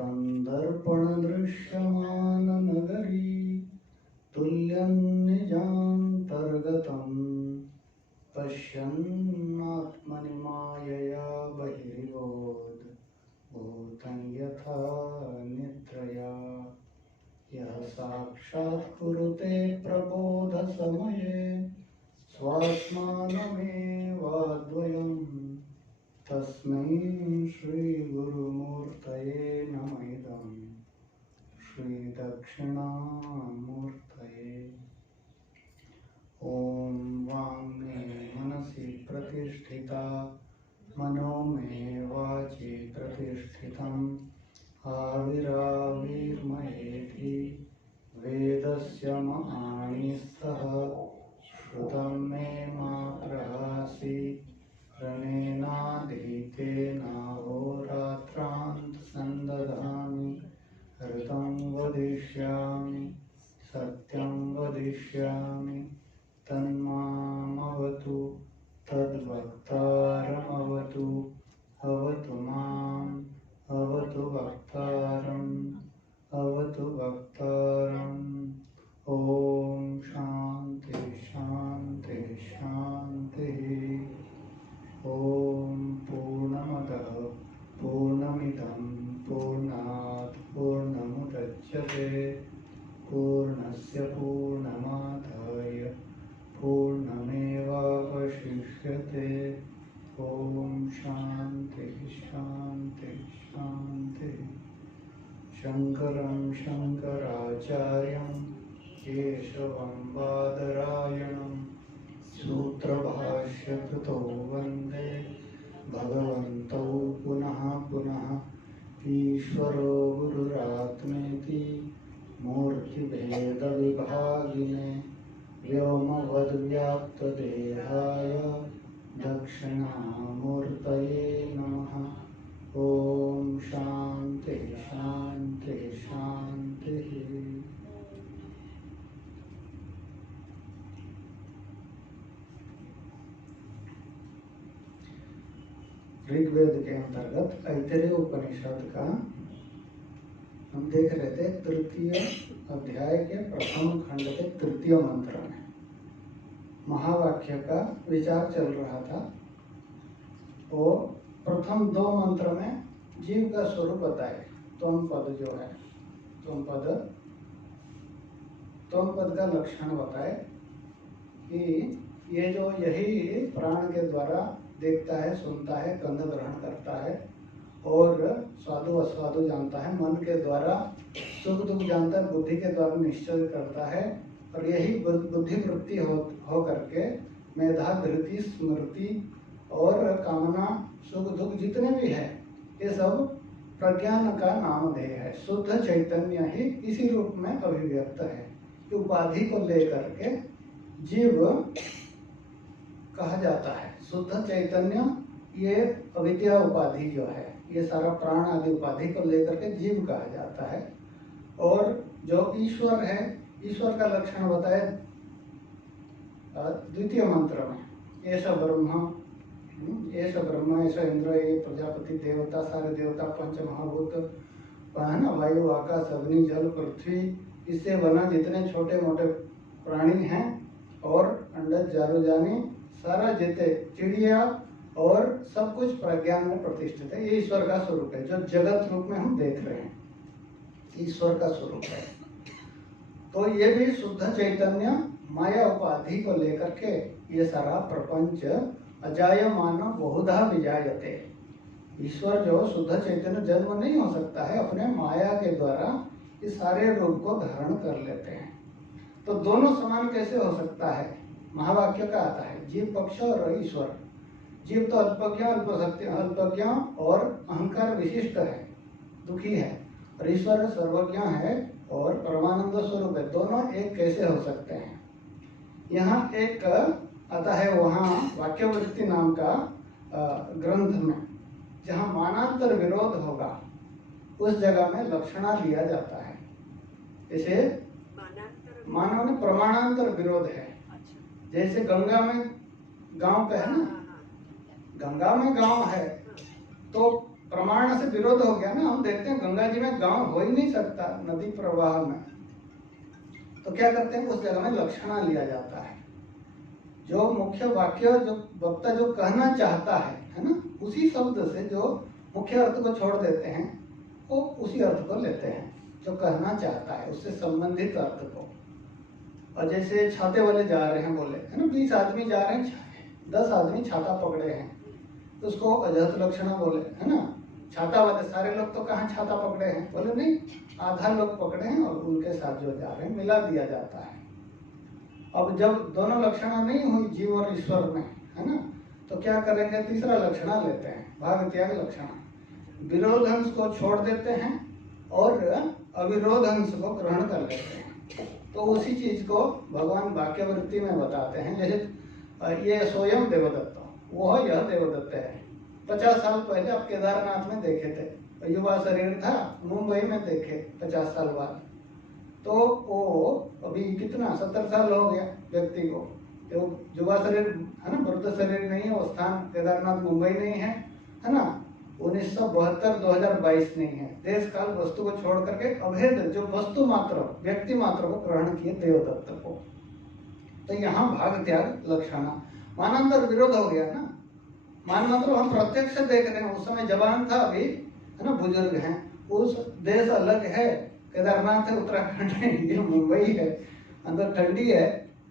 दर्पणदृश्यमाननगरी तुल्यं निजान्तर्गतं पश्यन्नात्मनि मायया बहिर्बोध भूतं यथा निद्रया यः साक्षात् कुरुते प्रबोधसमये स्वात्मानमेवाद्वयम् तस्मै श्रीगुरुमूर्तये नमः इदं श्रीदक्षिणामूर्तये। ॐ वाङ् मे मनसि प्रतिष्ठिता मनो मे वाचि प्रतिष्ठितम् आविराविर्मयेति वेदस्य महानिस्तः श्रुतं मे मा प्रहासि रणेनाधीतेनाहोरात्रान्तसन्दधामि ऋतं वदिष्यामि सत्यं वदिष्यामि तन्मामवतु तद्वक्तारमवतु अवतु माम् अवतु वक्तारम् अवतु वक्तारम्। ॐ शान्ति शान्ति शान्तिः। ॐ पूर्णमदः पूर्णमिदं पूर्णात् पूर्णमुदच्यते पूर्णस्य पूर्णमादाय पूर्णमेवावशिष्यते। ॐ शान्ति शान्ति शान्तिः। शङ्करं शङ्कराचार्यं केशवं बादरायणं सूत्रभाष्यकृतौ वन्दे भगवन्तौ पुनः पुनः। ईश्वरो गुरुरात्मेति मूर्तिभेदविभागिने व्योमवद्व्याप्तदेहाय दक्षिणामूर्तये नमः। ॐ शान्ति शान्ति शान्तिः। ऋग्वेद के अंतर्गत ऐतरेय उपनिषद का हम देख रहे थे तृतीय अध्याय के प्रथम खंड के तृतीय मंत्र में महावाक्य का विचार चल रहा था और प्रथम दो मंत्र में जीव का स्वरूप बताए। त्वम पद जो है त्वम पद का लक्षण बताए कि ये जो यही प्राण के द्वारा देखता है, सुनता है, गंध ग्रहण करता है और स्वादु अस्वादु जानता है, मन के द्वारा सुख दुख जानता है, बुद्धि के द्वारा निश्चय करता है और यही बुद्धि वृत्ति हो करके मेधा धृति स्मृति और कामना सुख दुख जितने भी है ये सब प्रज्ञान का नामधेय है। शुद्ध चैतन्य ही इसी रूप में अभिव्यक्त है। उपाधि को लेकर के जीव कहा जाता है। शुद्ध चैतन्य ये अविद्या उपाधि जो है ये सारा प्राण आदि उपाधि को लेकर के जीव कहा जाता है। और जो ईश्वर है, ईश्वर का लक्षण बताए द्वितीय मंत्र में। ऐसा ब्रह्म ऐसा इंद्र ये प्रजापति देवता सारे देवता पंच महाभूत वायु आकाश अग्नि जल पृथ्वी इससे बना जितने छोटे मोटे प्राणी हैं और अंडज जारूजानी सारा जितने चिड़िया और सब कुछ प्रज्ञान में प्रतिष्ठित है। ये ईश्वर का स्वरूप है जो जगत रूप में हम देख रहे हैं, ईश्वर का स्वरूप है। तो ये भी शुद्ध चैतन्य माया उपाधि को लेकर के ये सारा प्रपंच अजायमान बहुधा विजायते। ईश्वर जो शुद्ध चैतन्य जन्म नहीं हो सकता है, अपने माया के द्वारा इस सारे रूप को धारण कर लेते हैं। तो दोनों समान कैसे हो सकता है? महावाक्य का आता है जीव पक्ष और ईश्वर। जीव तो अल्पज्ञ और अहंकार विशिष्ट है, दुखी है, और ईश्वर सर्वज्ञ है और परमानंद स्वरूप है। दोनों एक कैसे हो सकते हैं? यहाँ एक आता है वहाँ वाक्यवृत्ति नाम का ग्रंथ में जहाँ मानांतर विरोध होगा उस जगह में लक्षणा लिया जाता है। जैसे मानव में प्रमाणांतर विरोध है। जैसे गंगा में गांव का है ना, गंगा में गांव है तो प्रमाण से विरोध हो गया ना। हम देखते हैं गंगा जी में गांव हो ही नहीं सकता नदी प्रवाह में, तो क्या करते हैं उस जगह में लक्षणा लिया जाता है। जो मुख्य वाक्य जो वक्ता जो कहना चाहता है ना, उसी शब्द से जो मुख्य अर्थ को छोड़ देते हैं वो उसी अर्थ को लेते हैं जो कहना चाहता है, उससे संबंधित अर्थ को। और जैसे छाते वाले जा रहे हैं बोले है ना, 20 आदमी जा रहे हैं, 10 आदमी छाता पकड़े हैं, तो उसको अजहत लक्षणा बोले है ना। छाता वाले सारे लोग तो कहाँ छाता पकड़े हैं, बोले नहीं, आधा लोग पकड़े हैं और उनके साथ जो जा रहे हैं मिला दिया जाता है। अब जब दोनों लक्षणा नहीं हुई जीव और ईश्वर में है ना, तो क्या करेंगे, तीसरा लक्षणा लेते हैं, भाग त्याग लक्षणा। विरोध अंश को छोड़ देते हैं और अविरोध अंश को ग्रहण कर लेते हैं। तो उसी चीज को भगवान वाक्यवृत्ति में बताते हैं। जैसे ये स्वयं देवदत्त, वह यह देवदत्त है। 50 साल पहले आप केदारनाथ में देखे थे, युवा शरीर था, मुंबई में देखे 50 साल बाद, तो वो अभी कितना 70 साल हो गया व्यक्ति को। तो युवा शरीर है ना, वृद्ध शरीर नहीं है, वो स्थान केदारनाथ मुंबई नहीं है ना। 1972 2022 नहीं है। देश काल वस्तु को छोड़ करके अभेद जो वस्तु मात्र व्यक्ति मात्र को ग्रहण किए देवदत्त को। तो यहाँ भाग त्याग लक्षणा, मानांतर विरोध हो गया ना। मान मतलब हम प्रत्यक्ष देख रहे हैं, उस समय जवान था, अभी है ना बुजुर्ग हैं, उस देश अलग है, केदारनाथ है, उत्तराखंड है, ये मुंबई है, अंदर ठंडी है,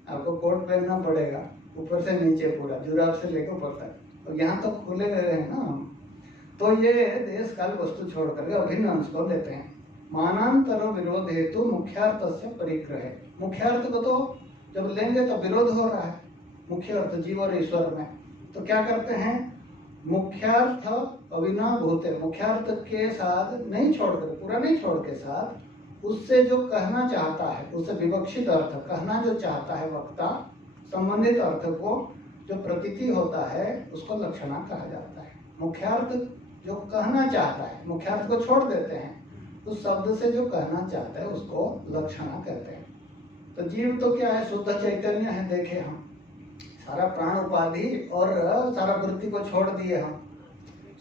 आपको कोट पहनना पड़ेगा ऊपर से नीचे पूरा, जुराब से लेकर ऊपर तक। और यहाँ तो खुले रहे हैं ना हम। तो ये देश काल वस्तु छोड़ करके अभिन्न अंश को लेते हैं। मानांतर विरोध हेतु मुख्यार्थ से परिग्रह, मुख्यार्थ को तो जब लेंगे तो विरोध हो रहा है मुख्य अर्थ जीव और ईश्वर में, तो क्या करते हैं, मुख्यार्थ अविनाभूत है, मुख्यार्थ के साथ नहीं छोड़कर, पूरा नहीं छोड़ के साथ उससे जो कहना चाहता है, उससे विवक्षित अर्थ कहना जो चाहता है वक्ता, संबंधित अर्थ को जो प्रतीति होता है उसको लक्षणा कहा जाता है। मुख्यार्थ जो कहना चाहता है, मुख्यार्थ को छोड़ देते हैं, उस शब्द से जो कहना चाहता है उसको लक्षणा कहते हैं। तो जीव तो क्या है, शुद्ध चैतन्य है। देखे हम सारा प्राण उपाधि और सारा वृत्ति को छोड़ दिए हम,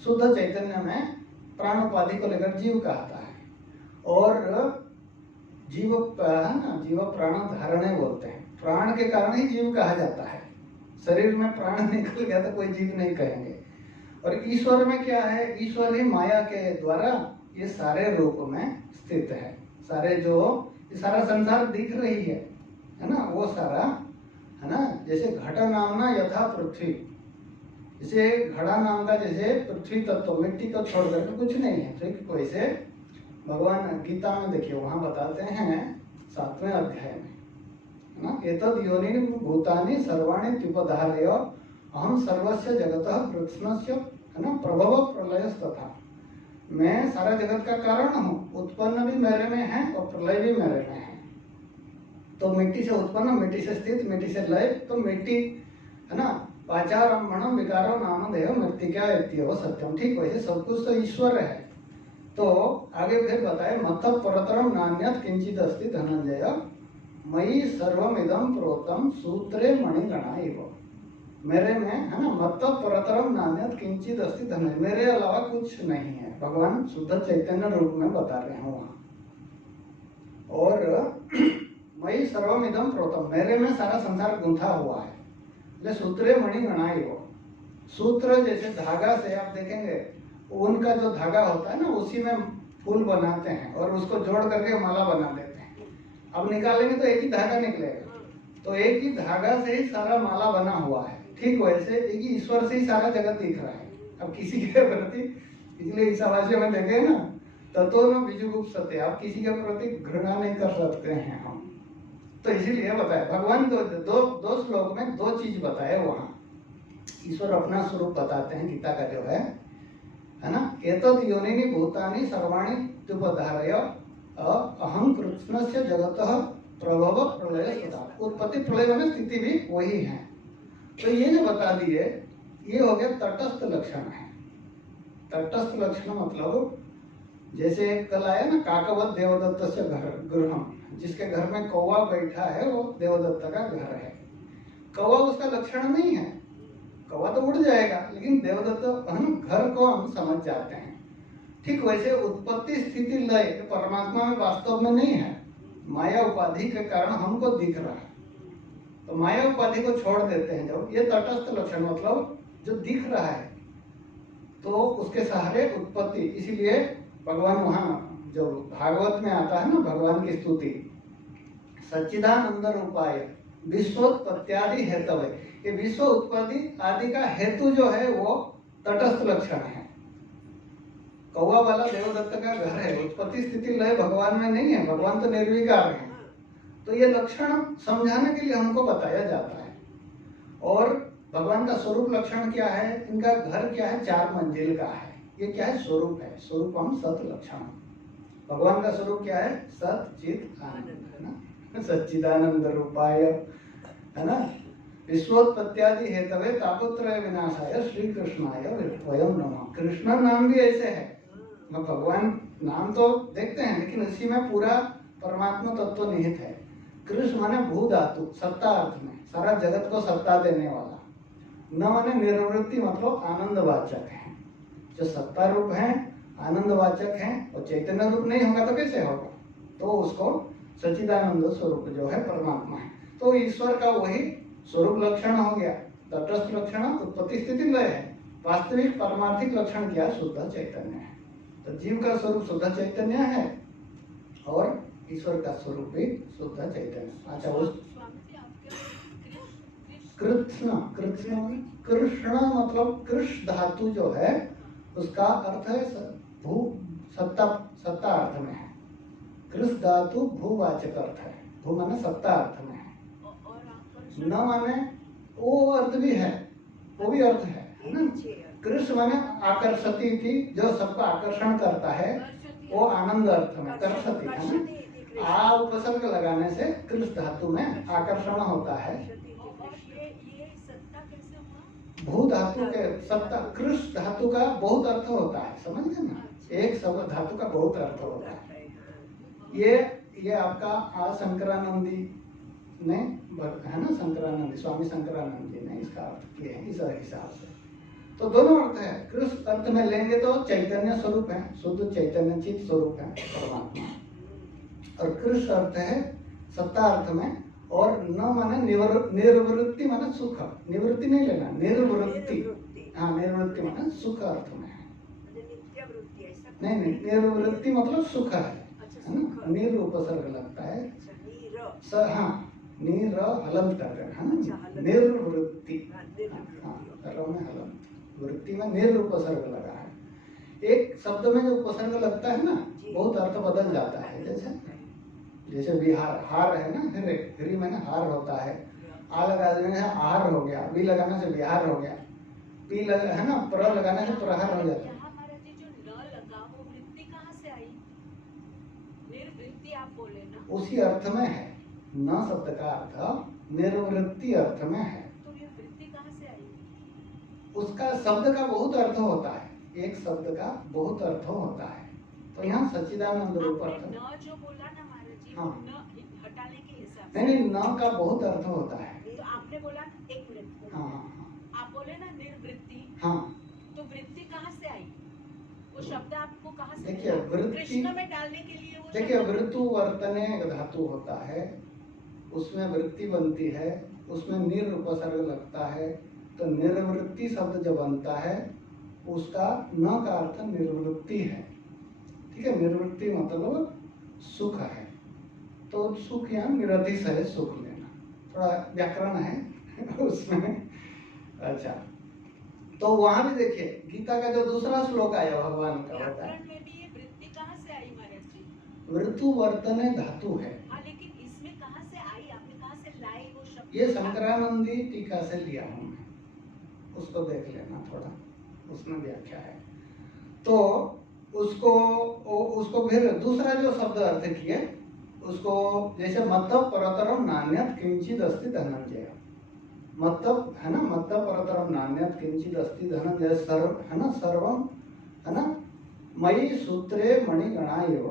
शुद्ध चैतन्य में प्राण उपाधि को लेकर जीव कहता है। और जीव जीव प्राण धारणे बोलते हैं, प्राण के कारण ही जीव कहा जाता है। शरीर में प्राण निकल गया तो कोई जीव नहीं कहेंगे। और ईश्वर में क्या है, ईश्वर ही माया के द्वारा ये सारे रूप में स्थित है। सारे जो ये सारा संसार दिख रही है ना, वो सारा है ना, जैसे घट नामना यथा पृथ्वी, जैसे घड़ा नाम का जैसे पृथ्वी तत्व मिट्टी को छोड़ करके कुछ नहीं है, ठीक वैसे भगवान गीता में देखिए वहां बताते हैं 7वें अध्याय में है ना, एतद योनि भूतानि सर्वाणि त्युपधार्य अहम सर्वस्य जगतः कृष्णस्य है ना प्रभव प्रलय तथा, मैं सारा जगत का कारण हूँ, उत्पन्न भी मेरे में है और प्रलय भी मेरे में है। तो मिट्टी से उत्पन्न, मिट्टी से स्थित, मिट्टी से लय, तो मिट्टी है ना, वाचारंभणम विकारो नाम देह मृत्तिका इत्येव सत्यम, ठीक वैसे सब कुछ तो ईश्वर है। तो आगे फिर बताए मत्त परतरम नान्यत किंचित अस्ति धनंजय मयि सर्वमिदं प्रोतम सूत्रे मणिगणा इव, मेरे में है ना, मत्त परतरम नान्यत किंचित अस्ति धनंजय, मेरे अलावा कुछ नहीं है, भगवान शुद्ध चैतन्य रूप में बता रहे हैं वहां। और मयि सर्वमिदं प्रोतम, मेरे में सारा संसार गुंथा हुआ है। सूत्रे मणिगणा इव, सूत्र जैसे धागा से आप देखेंगे उनका जो धागा होता है ना, उसी में फूल बनाते हैं और उसको जोड़ करके माला बना देते हैं। अब निकालेंगे तो एक ही धागा निकलेगा, तो एक ही धागा से ही सारा माला बना हुआ है। ठीक वैसे एक ही ईश्वर से ही सारा जगत दिख रहा है। अब किसी के प्रति, इसलिए ईसावास्य में देखे ना, ततो न बीजुगुप्सते, आप किसी के प्रति घृणा नहीं कर सकते हैं हम। तो इसीलिए बताया भगवान दो श्लोक में दो चीज बताए वहां। ईश्वर अपना स्वरूप बताते हैं गीता का जो है ना, एतद योनिनि भूतानि सर्वाणि त्युपधारय अहं कृष्णस्य जगतः प्रभव प्रलय तथा, उत्पत्ति प्रलय में स्थिति भी वही है। तो ये जो बता दिए, ये हो गया तटस्थ लक्षण है। तटस्थ लक्षण मतलब जैसे कल आया ना, काकवत देवदत्त से गृहम, जिसके घर में कौवा बैठा है वो देवदत्त का घर है। कौवा उसका लक्षण नहीं है, कौवा तो उड़ जाएगा, लेकिन देवदत्त घर को हम समझ जाते हैं। ठीक वैसे उत्पत्ति स्थिति लय परमात्मा में वास्तव में नहीं है, माया उपाधि के कारण हमको दिख रहा है। तो माया उपाधि को छोड़ देते हैं जब, ये तटस्थ लक्षण मतलब जो दिख रहा है तो उसके सहारे उत्पत्ति। इसीलिए भगवान वहां जो भागवत में आता है ना भगवान की स्तुति, सच्चिदानंद रूपाय विश्वोत्पत्त्यादि हेतव है, ये विश्व उत्पत्ति आदि का हेतु जो है वो तटस्थ लक्षण है। कौवा वाला देवदत्त का घर है, उत्पत्ति स्थिति लय भगवान में नहीं है, भगवान तो निर्विकार है। तो ये लक्षण समझाने के लिए हमको बताया जाता है। और भगवान का स्वरूप लक्षण क्या है, इनका घर क्या है, 4 मंजिल का है। ये क्या है, स्वरूप है, स्वरूप हम सत लक्षण। भगवान का स्वरूप क्या है, सत चित आनंद, है ना, सच्चिदानंद रूपाय, है ना, विश्वोत्पत्त्यादि हेतवे तापत्रय विनाशाय श्री कृष्णाय वयम नमः। कृष्ण नाम भी ऐसे है, भगवान नाम तो देखते हैं लेकिन इसी में पूरा परमात्मा तत्व निहित है। कृष्ण माने भू धातु, सत्ता अर्थ में, सारा जगत को सत्ता देने वाला। न माने निर्वृत्ति मतलब आनंदवाचक है, जो सत्ता रूप है, आनंदवाचक है, और चैतन्य रूप नहीं होगा तो कैसे होगा, तो उसको सच्चिदानंद स्वरूप जो है परमात्मा है। तो ईश्वर का वही स्वरूप लक्षण हो गया, तटस्थ लक्षण उत्पत्ति स्थिति लय है। वास्तविक पारमार्थिक लक्षण क्या, शुद्ध चैतन्य है। तो जीव का स्वरूप शुद्ध चैतन्य है और ईश्वर का स्वरूप भी शुद्ध चैतन्य। अच्छा, उस कृष्ण, कृष्ण मतलब कृष्ण धातु जो है उसका अर्थ है भू, सत्ता, सत्ता अर्थ में है। कृष्ण धातु भूवाचक अर्थ है, भू माने सत्ता अर्थ में है, न माने वो अर्थ भी है, वो भी अर्थ है ना। कृष्ण माने आकर्षती थी, जो सबको आकर्षण करता है, वो आनंद अर्थ में करसती है ना। आ उपसर्ग लगाने से कृष्ण धातु में आकर्षण होता है। भू धातु के सत्ता, कृष्ण धातु का बहुत अर्थ होता है, समझ गए ना, एक सब धातु का बहुत अर्थ होता है। ये आपका शंकरानंदी ने, है ना, शंकरानंदी, स्वामी शंकरानंद जी ने इसका अर्थ किए हैं इस हिसाब से। तो दोनों अर्थ है, कृष्ण अर्थ में लेंगे तो चैतन्य स्वरूप है, शुद्ध चैतन्य चित स्वरूप है परमात्मा, और कृष्ण अर्थ है सत्ता अर्थ में। और न माने निर्वृत्ति माने सुख, निवृत्ति नहीं लेना, निर्वृत्ति, हाँ निर्वृत्ति माने सुख अर्थ में है। नहीं, निर्वृत्ति मतलब सुख है ना, नीर उपसर्ग लगता है, हाँ नीर हलंत कर रहे हैं ना, निर्वृत्ति, हाँ में हलंत, वृत्ति में निर उपसर्ग लगा है। एक शब्द में जो उपसर्ग लगता है ना, बहुत अर्थ बदल जाता है। जैसे विहार, हार है ना, हिरी में ना हार होता है, आ लगा देने से आहार हो गया, बी लगाने से विहार हो गया, पी लगा है ना, प्र लगाने से प्रहार हो जाता है। उसी अर्थ में है, न शब्द का अर्थ निर्वृत्ति अर्थ में है। तो ये वृत्ति कहाँ से आई? उसका शब्द का बहुत अर्थ होता है, एक शब्द का बहुत अर्थ होता है। तो यहाँ सच्चिदानंद रूप अर्थ, न जो बोला ना महाराज जी, हाँ, न हटाने के हिसाब से, नहीं न का बहुत अर्थ होता है। तो आपने बोला एक मिनट, हाँ, आप बोले ना निर्वृत्ति, हाँ, तो वृत्ति कहाँ से आई? वो शब्द आपको कहाँ से? देखिए वृत्ति, कृष्ण में डालने के लिए वो, देखिए वृत्तु वर्तने एक धातु होता है, उसमें वृत्ति बनती है, उसमें निर उपसर्ग लगता है, तो निर्वृत्ति शब्द जब बनता है उसका न का अर्थ निर्वृत्ति है। ठीक है, निर्वृत्ति मतलब सुख है, तो सुख यहाँ निरतिश है, सुख लेना, थोड़ा व्याकरण है उसमें। अच्छा, तो वहां भी देखिए गीता का जो दूसरा श्लोक आया भगवान का होता है, में भी ये वृत्ति कहाँ से आई महाराज जी? वृत्तु वर्तने धातु है। हाँ, लेकिन इसमें कहाँ से आई, आपने कहाँ से लाई वो शब्द? ये शंकरानंदी टीका से लिया हूँ मैं, उसको देख लेना थोड़ा, उसमें व्याख्या है। तो उसको फिर दूसरा जो शब्द अर्थ किए उसको, जैसे मतलब परतरम नान्यत किंचित अस्ति धनंजय, मतलब है ना, मतलब परतरम नान्यत किंचित अस्ति धनंजय, सर्व है ना, सर्वम है ना मयि सूत्रे मणिगणा एव,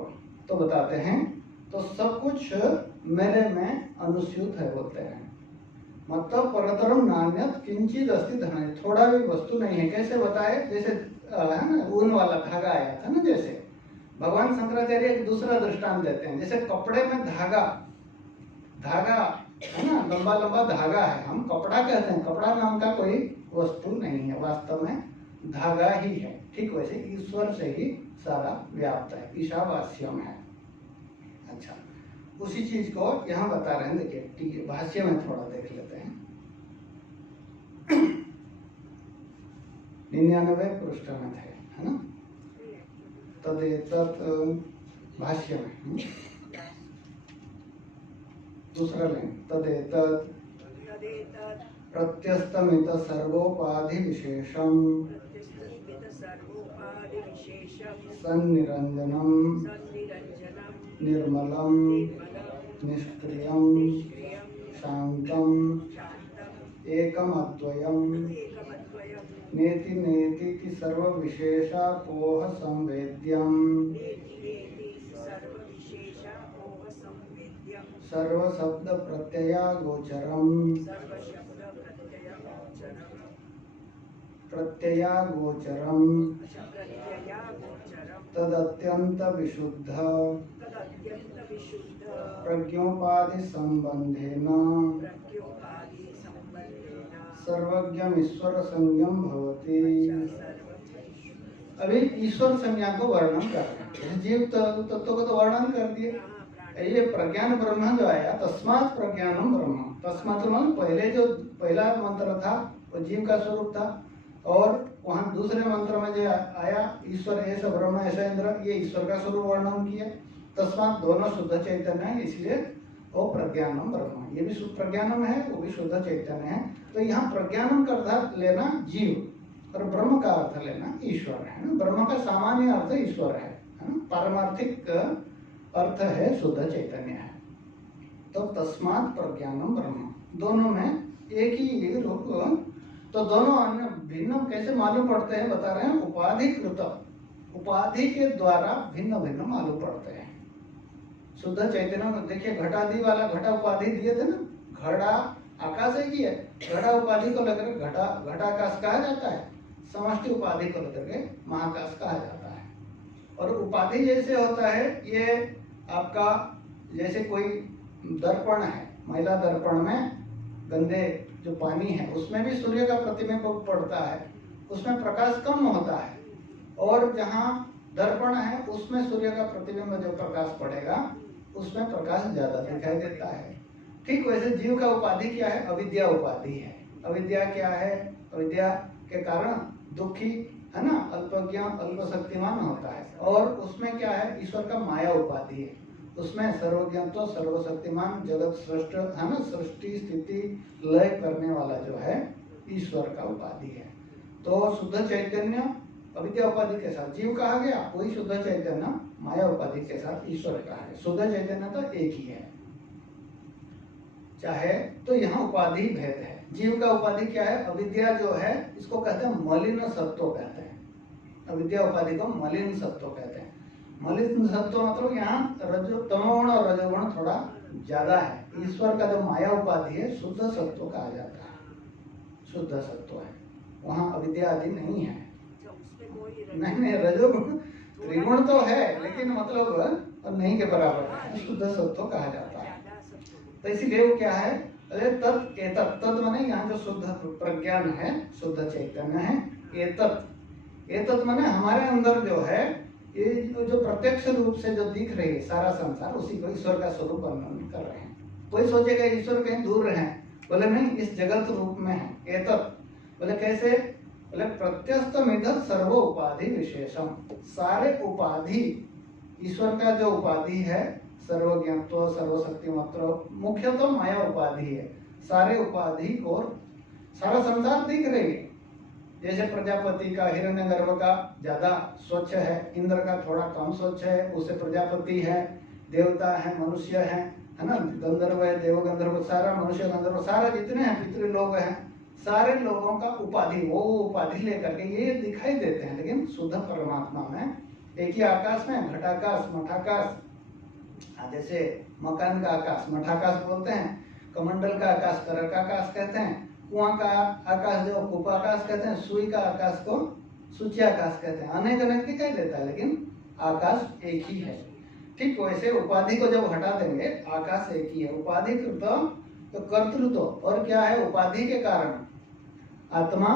तो बताते हैं तो सब कुछ मेरे में अनुस्यूत है, बोलते हैं। मतलब परतरम नान्यत किंचित अस्ति धनंजय, थोड़ा भी वस्तु नहीं है। कैसे बताए, जैसे है ना, ऊन वाला धागा आया था ना। जैसे भगवान शंकराचार्य एक दूसरा दृष्टांत देते हैं, जैसे कपड़े में धागा है ना, लंबा लंबा धागा है, हम कपड़ा कहते हैं, कपड़ा नाम का कोई वस्तु नहीं है, वास्तव में धागा ही है। ठीक वैसे ईश्वर से ही सारा व्याप्त है, ईशावास्यम है। अच्छा, उसी चीज को यहाँ बता रहे हैं, देखिए ठीक है, भाष्य में थोड़ा देख लेते हैं। 99 पृष्ठ में थे, है ना, तदेतत् भाष्य में दूसरा लें, तदेतत् प्रत्यस्तमित सर्वोपाधि विशेषम सन्निरंजनम निर्मलम निष्क्रियम शांतम एकम अद्वयम नेति नेति की सर्व विशेषापोह संवेद्यम सर्व शब्द प्रत्यया गोचरम तदत्यंत विशुद्ध प्रज्ञोपाधि संबंधेन सर्वज्ञम ईश्वर संज्ञम भवति। अभी ईश्वर संज्ञा को वर्णन कर रहे हैं, जीव तत्व को तो वर्णन कर दिए। ये प्रज्ञान ब्रह्म जो आया, तस्मात् प्रज्ञानम ब्रह्म, तस्मात् मतलब पहले जो पहला मंत्र था वो जीव का स्वरूप था, और वहाँ दूसरे मंत्र में जो आया ईश्वर ऐसा ब्रह्म ऐसा इंद्र, ये ईश्वर का स्वरूप वर्णन किया। तस्मात् दोनों शुद्ध चैतन्य है, इसलिए वो प्रज्ञानम ब्रह्म, ये भी प्रज्ञानम है, वो भी शुद्ध चैतन्य है। तो यहाँ प्रज्ञानम का अर्थ लेना जीव और ब्रह्म का अर्थ लेना ईश्वर है ना। ब्रह्म का सामान्य अर्थ ईश्वर है ना, पारमार्थिक अर्थ है शुद्ध चैतन्य है। तो तस्मात् प्रज्ञानम ब्रह्म, दोनों में एक ही रूप। तो दोनों अन्य भिन्न कैसे मालूम पड़ते हैं बता रहे हैं, उपाधिकृत, उपाधि के द्वारा भिन्न भिन्न मालूम पड़ते हैं। शुद्ध चैतन्य देखिए, घटादि वाला घटा उपाधि दिए थे ना, घड़ा आकाश है कि है, घड़ा उपाधि को लेकर घटाकाश कहा जाता है, समष्टि उपाधि को लेकर के महाकाश कहा जाता है। और उपाधि जैसे होता है, ये आपका जैसे कोई दर्पण है, महिला दर्पण में गंदे जो पानी है उसमें भी सूर्य का प्रतिबिंब पड़ता है, उसमें प्रकाश कम होता है, और जहाँ दर्पण है उसमें सूर्य का प्रतिबिंब जो प्रकाश पड़ेगा उसमें प्रकाश ज्यादा दिखाई देता है। ठीक वैसे जीव का उपाधि क्या है, अविद्या उपाधि है। अविद्या क्या है, अविद्या के कारण दुखी है ना, अल्पज्ञ अल्पशक्तिमान होता है। और उसमें क्या है, ईश्वर का माया उपाधि है, उसमें सर्वज्ञत्व सर्वशक्तिमान जगत सृष्ट है ना, सृष्टि स्थिति लय करने वाला जो है ईश्वर का उपाधि है। तो शुद्ध चैतन्य अविद्या उपाधि के साथ जीव कहा गया, वही शुद्ध चैतन्य माया उपाधि के साथ ईश्वर का है। शुद्ध चैतन्य तो एक ही है चाहे, तो यहाँ उपाधि भेद है। जीव का उपाधि क्या है, अविद्या जो है इसको कहते हैं मलिन सत्व कहते हैं, अविद्या उपाधि को मलिन सत्व कहते हैं। मलिन सत्व मतलब यहाँ तमोगुण और रजोगुण थोड़ा ज्यादा है। ईश्वर का जो माया उपाधि है शुद्ध सत्व कहा जाता है, शुद्ध सत्व है, वहाँ अविद्या आदि नहीं है। नहीं रजोगुण त्रिगुण तो है लेकिन मतलब नहीं के बराबर है, शुद्ध सत्व कहा जाता है। तो इसीलिए वो क्या है, अरे तत् एतत्, तत् माने यहाँ जो शुद्ध प्रज्ञान है, शुद्ध चैतन्य है। एतत्, एतत् माने हमारे अंदर जो है, ये जो प्रत्यक्ष रूप से जो दिख रही है सारा संसार, उसी को ईश्वर का स्वरूप वर्णन कर रहे हैं। कोई सोचेगा ईश्वर कहीं दूर है, बोले नहीं, इस जगत रूप में है। एतत् बोले कैसे, बोले प्रत्यस्तमिद सर्व उपाधि विशेषम, सारे उपाधि ईश्वर का जो उपाधि है, सर्वज्ञत्व सर्वशक्तिमत्व, मुख्यतः माया उपाधि है। सारे उपाधि को सारा संसार दिख रही है। जैसे प्रजापति का हिरण्यगर्भ का ज्यादा स्वच्छ है, इंद्र का थोड़ा कम स्वच्छ है, उससे प्रजापति है, देवता है, मनुष्य है ना, गंधर्व है, देव गंधर्व, सारा मनुष्य गंधर्व, सारा जितने हैं पितृ लोग हैं, सारे लोगों का उपाधि, वो उपाधि लेकर के ये दिखाई देते हैं। लेकिन शुद्ध परमात्मा में एक ही आकाश में घटाकाश मठाकाश, जैसे मकान का आकाश मठाकाश बोलते हैं, कमंडल का आकाश करक आकाश कहते हैं, कुआं का आकाश जो कुपाकाश कहते हैं, सुई का आकाश को सूची आकाश कहते हैं। अनेक अनेक दिखाई देता है लेकिन आकाश एक ही है। ठीक वैसे उपाधि को जब हटा देंगे, आकाश एक ही है। उपाधि तो कर्तृत्व और क्या है, उपाधि के कारण आत्मा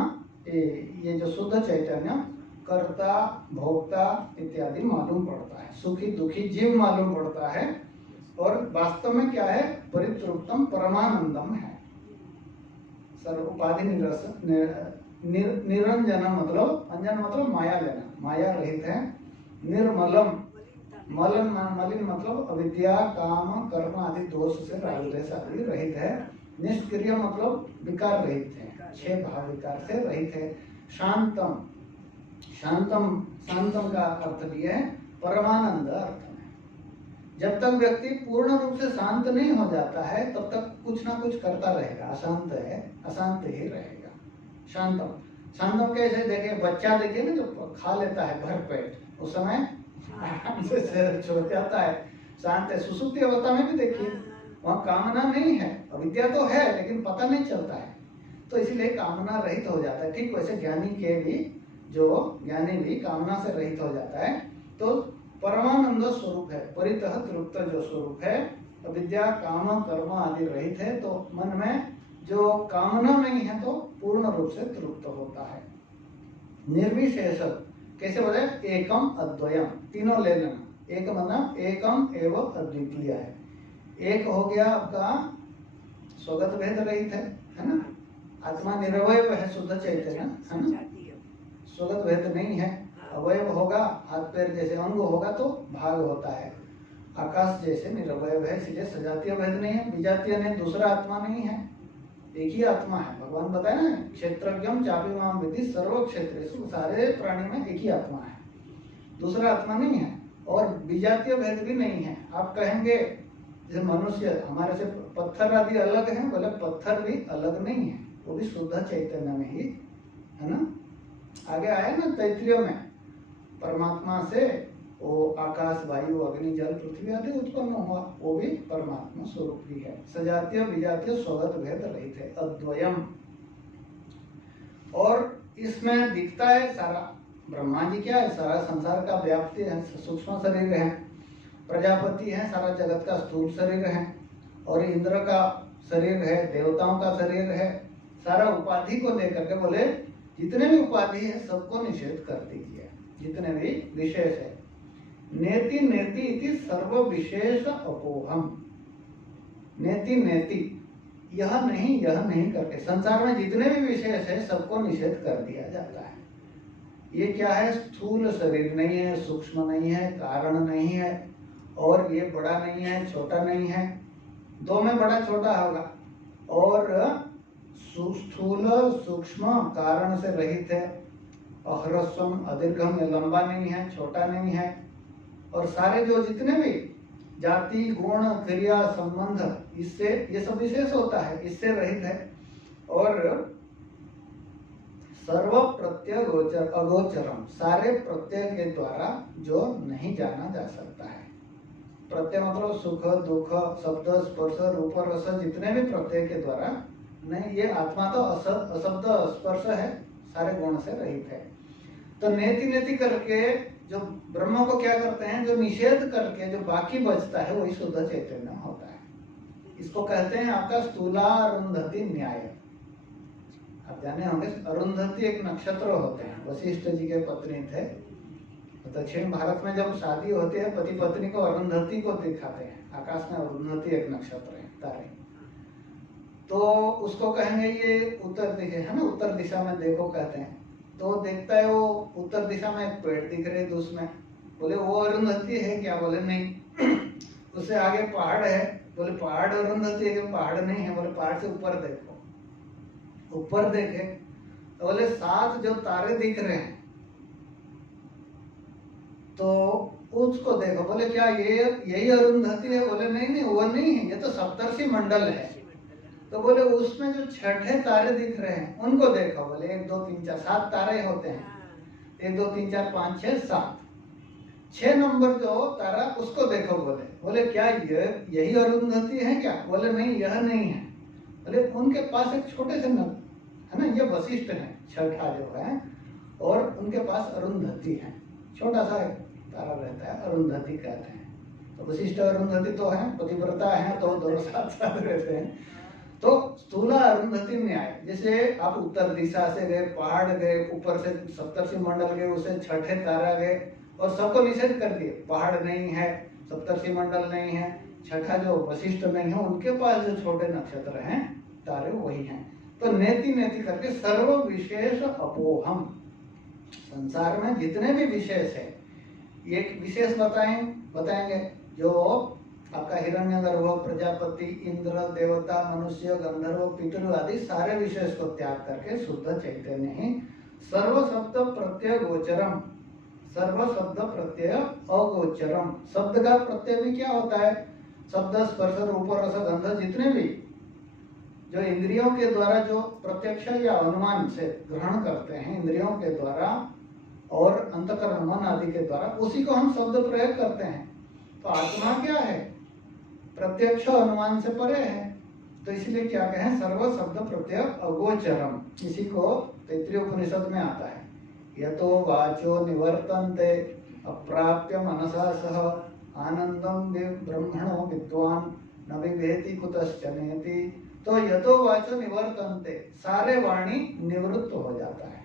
ये जो शुद्ध चैतन्य कर्ता भोक्ता इत्यादि मालूम पड़ता है, सुखी दुखी जीव मालूम पड़ता है। और वास्तव में क्या है, परितृप्तम परमानंदम है। सर्व उपाधि निरंजन मतलब अंजन मतलब माया लेना, माया रहित है। निर्मलम मलिन मतलब अविद्या काम कर्म आदि दोष से राग द्वेष आदि रहित है। निष्क्रिय मतलब विकार रहित है, 6 भाव विकार से रहित है। शांतम शांतम का अर्थ भी है परमानंद अर्थ में। जब तक व्यक्ति पूर्ण रूप से शांत नहीं हो जाता है तब तक कुछ ना कुछ करता रहेगा, अशांत है, अशांत ही रहेगा। शांतम कैसे देखे, बच्चा देखे ना जो खा लेता है भर पेट, उस समय छोड़ जाता है, शांत है। सुसुप्ति अवस्था में भी देखिए वहाँ कामना नहीं है, अविद्या तो है लेकिन पता नहीं चलता है, तो इसलिए कामना रहित हो जाता है। ठीक वैसे ज्ञानी भी कामना से रहित हो जाता है। तो परमानंद स्वरूप है, परितः तृप्त जो स्वरूप है, अविद्या काम कर्म आदि रहित है। तो मन में जो कामना नहीं है तो पूर्ण रूप से तृप्त होता है। निर्विशेष कैसे बोले, एकम अद्वयम, तीनों ले लेना। एक मतलब एकम एवं अद्वितीय है। एक हो गया आपका स्वगत भेद रहित है ना, आत्मा निरवय है, शुद्ध चैतन्य है ना, स्वगत भेद नहीं है। अवयव होगा, हाथ पैर जैसे अंग होगा तो भाग होता है। आकाश जैसे निरवय है, इसलिए सजातीय भेद नहीं है, विजातीय नहीं, दूसरा आत्मा नहीं है, एक ही आत्मा है। भगवान बताए ना, क्षेत्रज्ञम चापि माम विद्धि सर्व क्षेत्रेषु, सारे प्राणी में एक ही आत्मा है, दूसरा आत्मा नहीं है। और विजातीय भेद भी नहीं है। आप कहेंगे जैसे मनुष्य हमारे से पत्थर आदि अलग हैं, बोले पत्थर भी अलग नहीं है, वो भी शुद्ध चैतन्य में ही है ना। आगे आया ना तैत्तिरीय में, परमात्मा से वो आकाश वायु अग्नि जल पृथ्वी आदि उत्पन्न हुआ, वो भी परमात्मा स्वरूप ही है। सजातीय विजातीय स्वगत भेद रहित है, अद्वयम। और इसमें दिखता है सारा ब्रह्मा जी क्या है, सारा संसार का व्याप्ति है, सूक्ष्म शरीर है, प्रजापति है, सारा जगत का स्थूल शरीर है, और इंद्र का शरीर है, देवताओं का शरीर है। सारा उपाधि को लेकर के बोले जितने भी उपाधि है सबको निषेध कर दीजिए, जितने भी विशेष है। नेति नेति इति सर्व विशेष अपोहम, नेति नेति यह नहीं करके संसार में जितने भी विशेष है सबको निषेध कर दिया जाता है। ये क्या है, स्थूल शरीर नहीं है, सूक्ष्म नहीं है, कारण नहीं है, और ये बड़ा नहीं है, छोटा नहीं है, दो में बड़ा छोटा होगा, और स्थूल सूक्ष्म कारण से रहित है, अह्रस्वम अदीर्घम, लंबा नहीं है, छोटा नहीं है, और सारे जो जितने भी जाति गुण क्रिया संबंध इससे ये सब विशेष होता है, इससे रहित है। और सर्व प्रत्यय गोचर अगोचरम, सारे प्रत्यय के द्वारा जो नहीं जाना जा सकता है। प्रत्यय मतलब सुख दुख शब्द स्पर्श रूप रस, जितने भी प्रत्यय के द्वारा नहीं, ये आत्मा तो अशब्द स्पर्श है, सारे गुण से रहित है। तो नेति नेति करके जो ब्रह्म को क्या करते हैं, जो निषेध करके जो बाकी बचता है वही शुद्ध चैतन्य होता है। इसको कहते हैं आपका स्थूला अरुंधति न्याय। आप जाने होंगे अरुंधति एक नक्षत्र होते हैं, वशिष्ठ जी के पत्नी थे। दक्षिण भारत में जब शादी होती है पति पत्नी को अरुंधति को दिखाते हैं, आकाश में अरुंधति एक नक्षत्र है, तारे। तो उसको कहेंगे ये उत्तर दिशा है ना, उत्तर दिशा में देखो कहते हैं। तो देखता है वो उत्तर दिशा में एक पेड़ दिख रहे हैं, उसमें बोले वो अरुंधति है क्या, बोले नहीं। उससे आगे पहाड़ है, बोले पहाड़ अरुंधति है, पहाड़ नहीं है, बोले पहाड़ से ऊपर देखो। ऊपर देखे तो बोले 7 जो तारे दिख रहे हैं, तो उसको देखो, बोले क्या ये यही अरुंधति है, बोले नहीं वो नहीं है, ये तो सप्तर्षि मंडल है। तो बोले उसमें जो 6 तारे दिख रहे हैं उनको देखो, बोले 1 2 3 4 7 तारे होते हैं, 1 2 3 4 5 6 7, 6 नंबर जो तारा उसको देखो। बोले क्या यही अरुंधति है क्या, बोले नहीं यह नहीं है। बोले उनके पास एक छोटे से नल है ना, ये वशिष्ठ है, 6ठा जो है, और उनके पास अरुंधति है, छोटा सा एक तारा रहता है, अरुंधति कहते हैं। तो वशिष्ठ अरुंधति तो है, पतिव्रता है, तो दोनों साथ साथ रहते हैं। तो स्थूला अरुंधति न्याय, जैसे आप उत्तर दिशा से गए, पहाड़ गए, ऊपर से सप्तर्षि मंडल गए, उसे छठे तारा गए और सबको निषेध कर दिए, पहाड़ नहीं है, सप्तर्षि मंडल नहीं है, छठा जो वशिष्ठ नहीं है, उनके पास जो छोटे नक्षत्र हैं तारे वही हैं। तो नेति नेति करके सर्व विशेष अपोहम, संसार में जितने भी विशेष है एक विशेष बताएंगे जो आपका हिरण्यगर्भ, प्रजापति, इंद्र, देवता, मनुष्य, गंधर्व, पितृ आदि सारे विशेष को त्याग करके शुद्ध चैतन्य ही सर्व शब्द प्रत्यय गोचरम, सर्व शब्द प्रत्यय अगोचरम। शब्द का प्रत्यय भी क्या होता है? शब्द, स्पर्श, रूप, रस, गंध जितने भी जो इंद्रियों के द्वारा जो प्रत्यक्ष या अनुमान से ग्रहण करते हैं इंद्रियों के द्वारा और अंतःकरण मन आदि के द्वारा, उसी को हम शब्द प्रयोग करते हैं। तो आत्मा क्या है? प्रत्यक्ष अनुमान से परे है। तो इसलिए क्या कहें? सर्व शब्द प्रत्यय अगोचरम। इसी को तैत्तिरीय उपनिषद में आता है, यतो वाचो निवर्तन्ते अप्राप्य मनसा सह आनंदम ब्रह्मणो विद्वान न विभेति कुतश्च नेति। तो यतो वाचो निवर्तन्ते, सारे वाणी निवृत्त हो जाता है।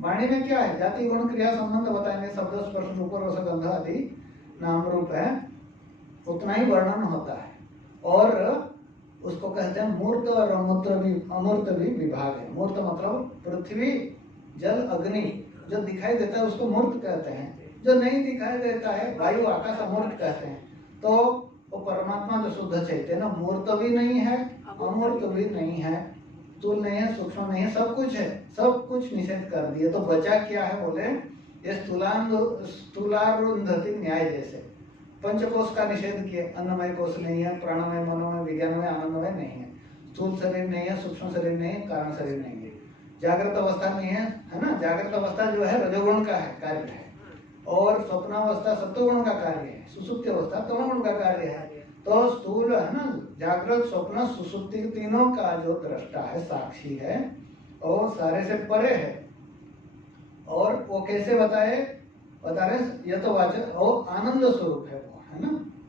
वाणी में क्या है? जाति गुण क्रिया संबंध बताएंगे, शब्द, स्पर्श, रूप, रस, गंध आदि नाम रूप है, उतना ही वर्णन होता है। और उसको कहते हैं मूर्त और अमूर्त भी विभाग है। मूर्त मतलब पृथ्वी, जल, अग्नि, जो दिखाई देता है उसको मूर्त कहते हैं, जो नहीं दिखाई देता है वायु, आकाश अमूर्त कहते हैं। तो वो परमात्मा जो शुद्ध चैतन्य मूर्त भी नहीं है, अमूर्त भी नहीं है, स्थूल नहीं है, सूक्ष्म नहीं है, सब कुछ है, सब कुछ निषेध कर दिए। तो बचा क्या है? बोले ये स्थूलारुंधति न्याय जैसे पंचकोश का निषेध किए, अन्नमय कोश नहीं है, प्राणमय, मनोमय, विज्ञानमय, आनंदमय नहीं है, स्थूल शरीर नहीं है, सूक्ष्म शरीर नहीं है, कारण शरीर नहीं है, जागृत अवस्था नहीं है, है ना? जागृत अवस्था जो है रजोगुण का है, कार्य है, और स्वप्नावस्था सत्वगुण का कार्य है, सुसुप्ति अवस्था तमोगुण का कार्य है। तो स्थूल है ना, जागृत, स्वप्न, सुसुप्ति तीनों का जो दृष्टा है, साक्षी है, और सारे से परे है। और वो कैसे बता रहे? यह तो वाचक और आनंद स्वरूप है वो, है ना,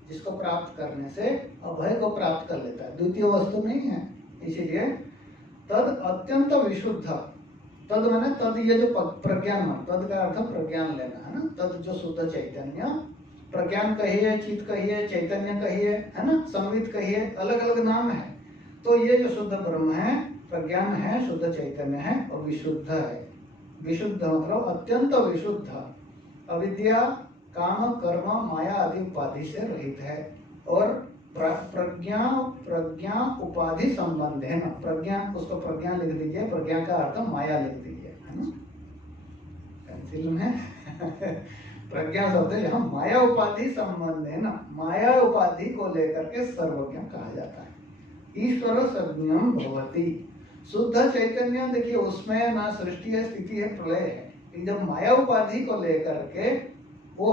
जिसको प्राप्त करने से अभय को प्राप्त कर लेता है, द्वितीय वस्तु नहीं है। इसीलिए तद अत्यंत विशुद्ध, तद माने तद, ये जो प्रज्ञान, तद का अर्थ प्रज्ञान लेना है ना, तद जो शुद्ध चैतन्य, प्रज्ञान कहिए, चित कहिए, चैतन्य कहिए, है ना, संवित कहिए, अलग अलग नाम है। तो ये जो शुद्ध ब्रह्म है, प्रज्ञान है, शुद्ध चैतन्य है और विशुद्ध है। विशुद्ध मतलब अत्यंत विशुद्ध, अविद्या, काम, कर्म, माया आदि उपाधि से रहित है। और प्रज्ञा उपाधि संबंध है ना, प्रज्ञा, उसको प्रज्ञा लिख दीजिए, प्रज्ञा का अर्थ माया लिख दीजिए, है ना, पेंसिल में प्रज्ञा शब्द यहाँ माया उपाधि संबंध है ना, माया उपाधि को लेकर के सर्वज्ञ कहा जाता है। ईश्वर सर्वज्ञम भवति, शुद्ध चैतन्य देखिए उसमें ना सृष्टि है, स्थिति है, प्रलय है। जब माया उपाधि को लेकर के वो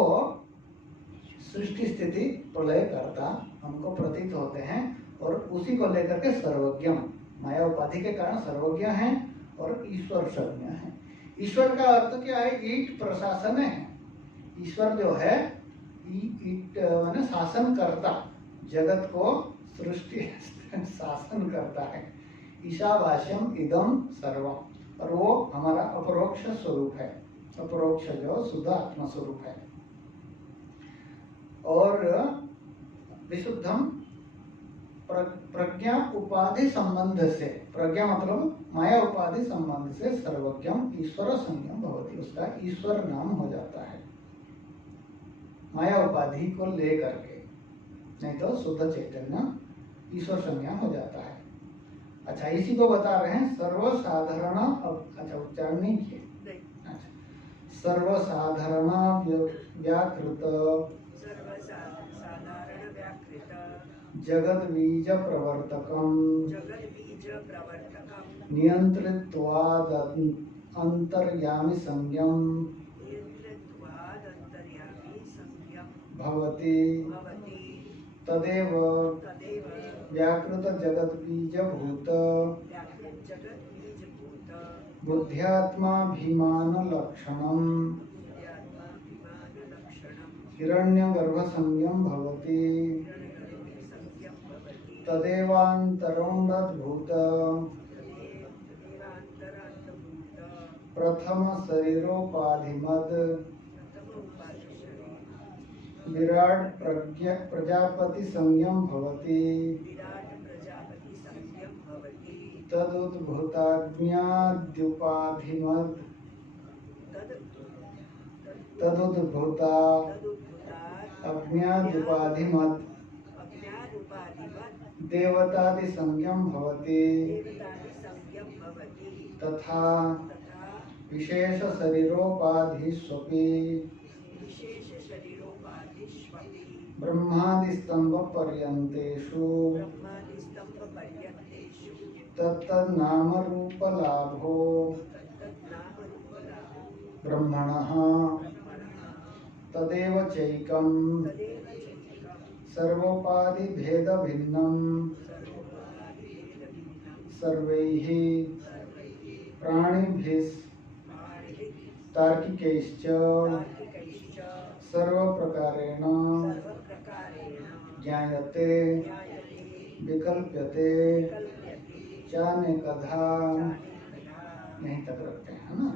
सृष्टि स्थिति प्रलय करता हमको प्रतीत होते हैं, और उसी को लेकर के सर्वज्ञ, माया उपाधि के कारण सर्वज्ञ है और ईश्वर सर्वज्ञ है। ईश्वर का अर्थ क्या है? ईट प्रशासन है। ईश्वर जो है ईट माने शासन करता, जगत को सृष्टि शासन करता है। ईशावास्यम इदम सर्वम, और वो हमारा अपरोक्ष स्वरूप है, अपरोक्ष जो शुद्ध आत्मा स्वरूप है। और विशुद्धम प्रज्ञा उपाधि संबंध से, प्रज्ञा मतलब माया उपाधि संबंध से सर्वज्ञम ईश्वर संज्ञम भवति, उसका ईश्वर नाम हो जाता है माया उपाधि को लेकर के, नहीं तो शुद्ध चैतन्य ईश्वर संज्ञा हो जाता है। अच्छा, इसी को बता रहे हैं सर्वसाधारण, अच्छा उच्चारण नहीं किए, अच्छा, सर्वसाधारण व्याकृत जगत बीज प्रवर्तकम नियंत्रित्वाद अंतर्यामी संज्ञम भवति तदेव व्याकृत जगत बीज भूत बुद्ध्यात्माभिमान लक्षणम हिरण्यगर्भ संज्ञम भवति तदेवान्तरोऽन्धभूत प्रथम शरीरोपाधिमद विराट प्रजापति संज्ञम भवति तदुद्भूताज्ञाद्युपाधिमद तदुद्भूता अज्ञाद्युपाधिमद देवतादि संज्ञम भवति तथा विशेष शरीरोपाधिष्वपि ब्रह्मादि स्तंभ पर्यंतेषु तत्तन्नाम रूप लाभो ब्रह्मणः तदेव चैकं सर्वोपाधि भेद भिन्नं सर्वैः प्राणिभिः तार्किकैश्च सर्वप्रकारेण ज्ञायते विकल्प्यते चानेकधा यहीं तक रखते हैं, है ना।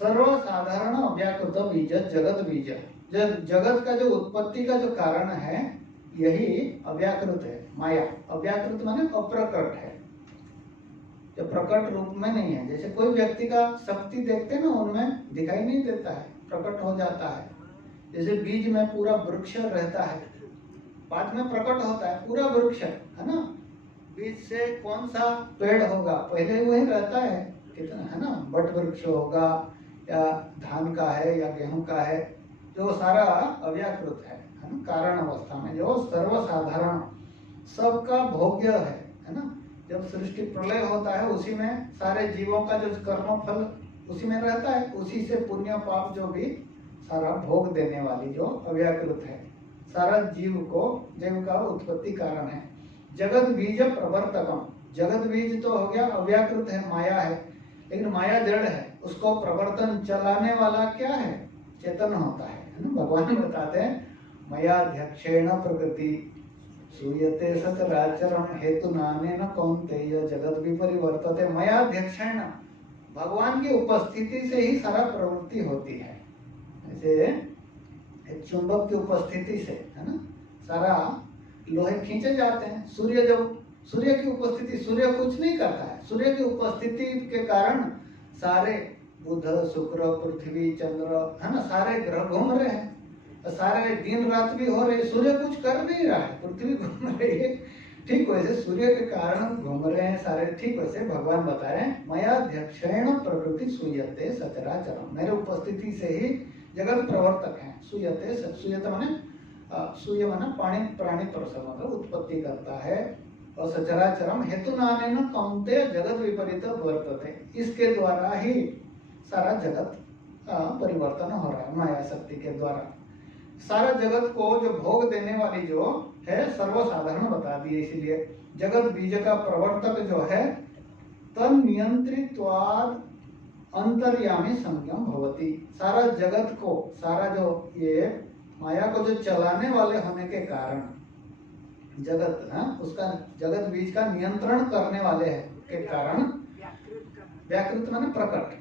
सर्वसाधारण अव्याकृत बीज जगत बीज, जगत का जो उत्पत्ति का जो कारण है यही अव्याकृत है, माया। अव्याकृत माने अप्रकट है, जो प्रकट रूप में नहीं है। जैसे कोई व्यक्ति का शक्ति देखते हैं ना, उनमें दिखाई नहीं देता है, प्रकट हो जाता है। जैसे बीज में पूरा वृक्ष रहता है, बाद में प्रकट होता है पूरा वृक्ष, है ना। बीज से कौन सा पेड़ होगा, पहले वही रहता है, कितना, है ना। बट वृक्ष होगा या धान का है या गेहूं का है, जो सारा अव्याकृत है ना। कारण अवस्था में जो सर्वसाधारण सबका भोग्य है ना। जब सृष्टि प्रलय होता है उसी में सारे जीवों का जो कर्म फल उसी में रहता है, उसी से पुण्य पाप जो भी सारा भोग देने वाली जो अव्याकृत है, सारा जीव का उत्पत्ति कारण है। जगत बीज प्रवर्तकम, जगत बीज तो हो गया अव्याकृत है, माया है, लेकिन माया जड़ है, उसको प्रवर्तन चलाने वाला क्या है, चेतन होता है ना। भगवान बताते हैं मयाध्यक्षेण प्रकृति सूयते सचराचरम हेतुनानेन कौन्तेय जगत विपरिवर्तते। मयाध्यक्षेण, भगवान की उपस्थिति से ही सारा प्रवृत्ति होती है। जैसे एक चुंबक की उपस्थिति से, है ना, सारा लोहे खींचे जाते हैं। सूर्य, जब सूर्य की उपस्थिति, सूर्य कुछ नहीं करता है, सूर्य की उपस्थिति के कारण सारे बुध शुक्र पृथ्वी चंद्र, है ना, सारे ग्रह घूम रहे हैं, सारे दिन रात भी हो रहे, सूर्य कुछ कर नहीं रहा है, पृथ्वी घूम रही है। ठीक वैसे सूर्य के कारण घूम रहे हैं सारे, ठीक वैसे भगवान बता रहे हैं मयाध्यक्षेण प्रकृति सूयते सचराचरम, मेरे उपस्थिति से ही जगत प्रवर्तक है। सूयते, सूयते माने सूर्य माना पानी प्राणी प्रसव, मतलब उत्पत्ति करता है। और सचराचरम हेतु नानेन कौन्तेय जगत विपरीत वर्तते, इसके द्वारा ही सारा जगत परिवर्तन हो रहा है, माया शक्ति के द्वारा। सारा जगत को जो भोग देने वाली जो है सर्वसाधारण बता दिए, इसीलिए जगत बीज का प्रवर्तक जो है तन नियंत्रित्वाद अंतर्यामी संज्ञम भवति। सारा जगत को, सारा जो ये माया को जो चलाने वाले होने के कारण जगत, उसका जगत बीज का नियंत्रण करने वाले है के कारण, व्याकृत माने प्रकट,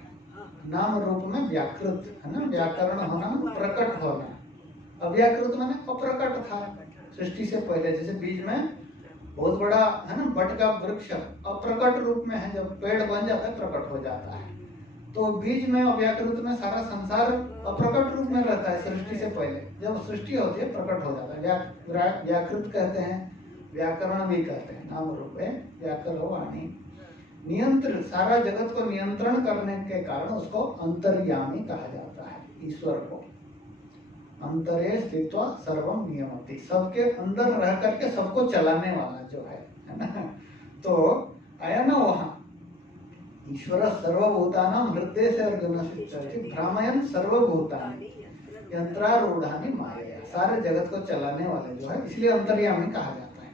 नाम रूप में व्याकृत, है ना। व्याकरण होना प्रकट होना, अव्याकृत माने अप्रकट था सृष्टि से पहले। जैसे बीज में बहुत बड़ा, है ना, बट का वृक्ष अप्रकट रूप में है, जब पेड़ बन जाता है प्रकट हो जाता है। तो बीज में अव्याकृत में सारा संसार अप्रकट रूप में रहता है सृष्टि से पहले, जब सृष्टि होती है प्रकट हो जाता है। व्याकृत कहते हैं, व्याकरण भी कहते हैं, नाम रूप है व्याकर वाणी। नियंत्रण, सारा जगत को नियंत्रण करने के कारण उसको अंतर्यामी कहा जाता है। ईश्वर को अंतरे स्थित्वा सर्वम नियमति, सबके अंदर रह करके सबको चलाने वाला जो है ना। तो आया ना वहां ईश्वर सर्वभूतानां हृदय से अर्जुन भ्रामयन् सर्वभूतानि यंत्रारूढ़ानि माया, सारे जगत को चलाने वाले जो है, इसलिए अंतर्यामी कहा जाता है।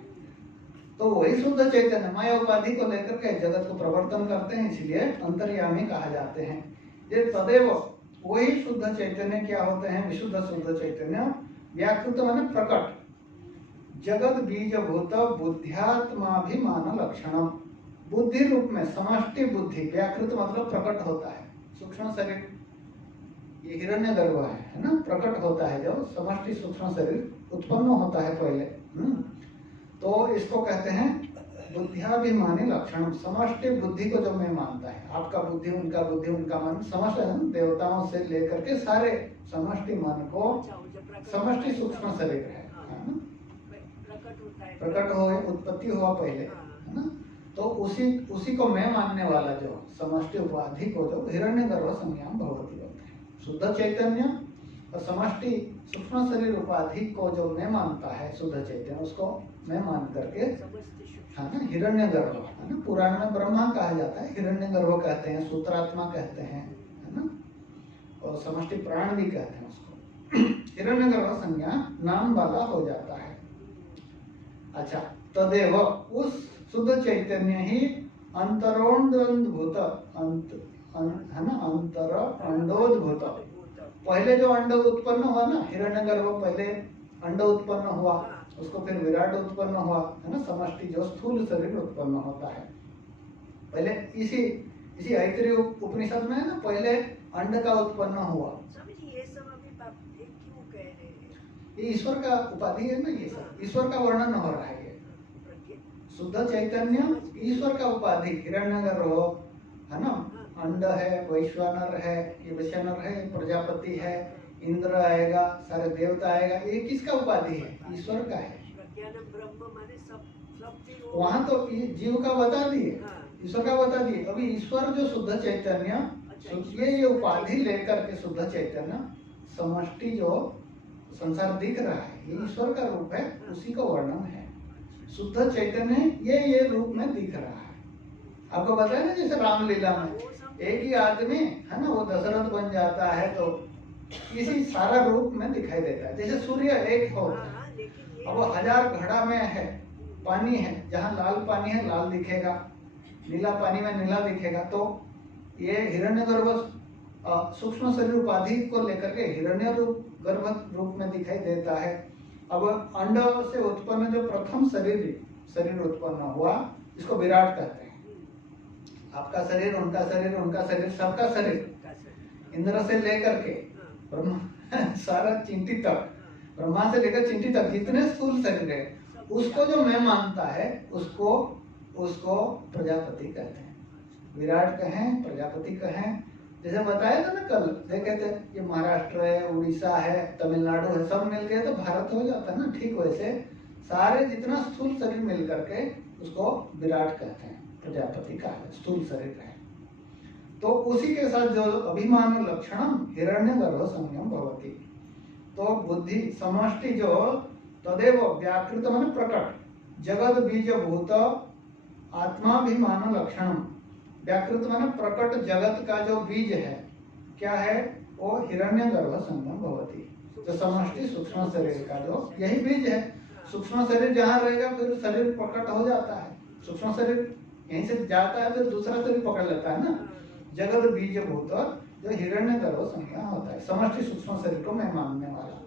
तो वही शुद्ध चैतन्य माया उपाधि को लेकर के जगत को प्रवर्तन करते हैं, इसलिए अंतर्यामी कहा जाते हैं। ये तदेव वही शुद्ध चैतन्य क्या होते हैं? विशुद्ध शुद्ध चैतन्य व्याकृत माने प्रकट, जगत बीजभूत बुद्ध्यात्माभिमान लक्षणम, बुद्धि रूप में समष्टि बुद्धि, व्याकृत मतलब प्रकट होता है, सूक्ष्म शरीर ये हिरण्यगर्भ है ना, प्रकट होता है जब समष्टि सूक्ष्म शरीर उत्पन्न होता है पहले। तो इसको कहते हैं बुद्ध्याभिमानी लक्षण, समष्टि बुद्धि को जो मैं मानता है, आपका बुद्धि उनका मन, समष्टि देवताओं से लेकर के सारे समष्टि मन को समष्टि सूक्ष्म शरीर है ना, प्रकट हो उत्पत्ति हुआ पहले है ना, तो उसी को मैं मानने वाला जो समष्टि उपाधि को जो हिरण्यगर्भ संज्ञान भवति बोलते हैं। शुद्ध चैतन्य और समष्टि सूक्ष्म शरीर उपाधि को जो मैं मानता है शुद्ध चैतन्य, उसको मैं मान करके है ना हिरण्यगर्भ है ना, पुराण में ब्रह्मा कहा जाता है, हिरण्यगर्भ कहते हैं, सूत्रात्मा कहते हैं है ना, और समष्टि प्राण भी कहते हैं उसको। हिरण्यगर्भ संज्ञा नाम वाला हो जाता है। अच्छा, तदेव उस शुद्ध चैतन्य ही अंतरोंडोद्भूत है ना, अंतर अंडोद्भूत, पहले जो अंड उत्पन्न हुआ ना, हिरण्यगर्भ पहले अंड उत्पन्न हुआ, उसको फिर विराट उत्पन्न हुआ है ना, समष्टि जो स्थूल शरीर उत्पन्न होता है। पहले इसी ऐतरेय उपनिषद में है ना, पहले अंड का उत्पन्न हुआ। ये सब अभी क्यों कह रहे हैं? ये ईश्वर का उपाधि है ना, ये सब ईश्वर का वर्णन हो रहा है। ये शुद्ध चैतन्य ईश्वर का उपाधि, हिरण्यगर्भ है ना, अंड है, वैश्वानर है, ये वैश्वानर है, प्रजापति है, इंद्र आएगा, सारे देवता आएगा, ये किसका उपाधि है? ईश्वर का है। वहाँ तो जीव का बता दिए, ईश्वर का बता दिए। अभी ईश्वर जो शुद्ध चैतन्य, ये उपाधि लेकर के शुद्ध चैतन्य समष्टि जो संसार दिख रहा है, ये ईश्वर का रूप है, उसी का वर्णन है। शुद्ध चैतन्य ये रूप में दिख रहा है। आपको बताया ना, जैसे रामलीला में एक ही आदमी है ना, वो दशरथ बन जाता है तो किसी सारा रूप में दिखाई देता है। जैसे सूर्य एक होता है, अब वो 1000 घड़ा में है, पानी है, जहाँ लाल पानी है लाल दिखेगा, नीला पानी में नीला दिखेगा। तो ये हिरण्यगर्भ सूक्ष्म शरीर उपाधि को लेकर के हिरण्यगर्भ रूप में दिखाई देता है। अब अंड से उत्पन्न जो प्रथम शरीर उत्पन्न हुआ, इसको विराट कहते हैं। आपका शरीर, उनका शरीर, सबका शरीर, इंद्र से लेकर के ब्रह्मा सारा चिंटी तक, ब्रह्मा से लेकर चिंटी तक जितने स्थूल शरीर है, उसको जो मैं मानता है, उसको प्रजापति कहते हैं। विराट कहें, प्रजापति कहें। जैसे बताया था ना कल, देखे थे ये महाराष्ट्र है, उड़ीसा है, तमिलनाडु है, सब मिल गए तो भारत हो जाता है ना। ठीक वैसे सारे जितना स्थूल शरीर मिल करके उसको विराट कहते हैं, प्रजापति का है, स्थूल शरीर है। तो उसी के साथ जो अभिमान लक्षणम हिरण्यगर्भ संज्ञम भवति, तो बुद्धि समष्टि जो तदेव व्याकृत माने प्रकट, जगत बीजभूत आत्माभिमान लक्षणम, व्याकृत माने प्रकट जगत का जो बीज है, क्या है वो हिरण्यगर्भ संज्ञम भवति, जो समष्टि सूक्ष्म शरीर का जो यही बीज है। सूक्ष्म शरीर जहाँ रहेगा फिर शरीर प्रकट हो जाता है, सूक्ष्म शरीर यहीं से जाता है, फिर दूसरा शरीर पकड़ लेता है ना। जगत बीजभूत जो हिरण्यगर्भ संज्ञा होता है, समष्टि सूक्ष्म शरीर को मैं मानने वाला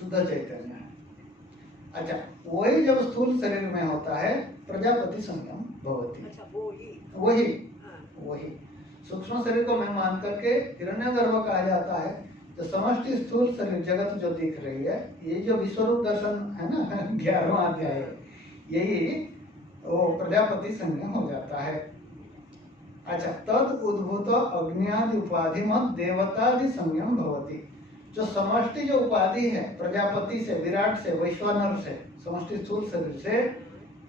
शुद्ध चैतन्य है। अच्छा, वही जब स्थूल शरीर में होता है प्रजापति संज्ञम भवति। अच्छा, वही सूक्ष्म शरीर को मैं मान करके हिरण्यगर्भ कहा जाता है। तो समष्टि स्थूल शरीर जगत जो दिख रही है, ये जो विश्वरूप दर्शन है ना 11वां अध्याय, यही वो प्रजापति संज्ञा हो जाता है। अच्छा, तद उद्भूत अग्न्यादि उपाधि मत देवतादि संज्ञम भवति, जो समष्टि जो उपाधि है प्रजापति से, विराट से, वैश्वानर से, समष्टि स्थूल शरीर से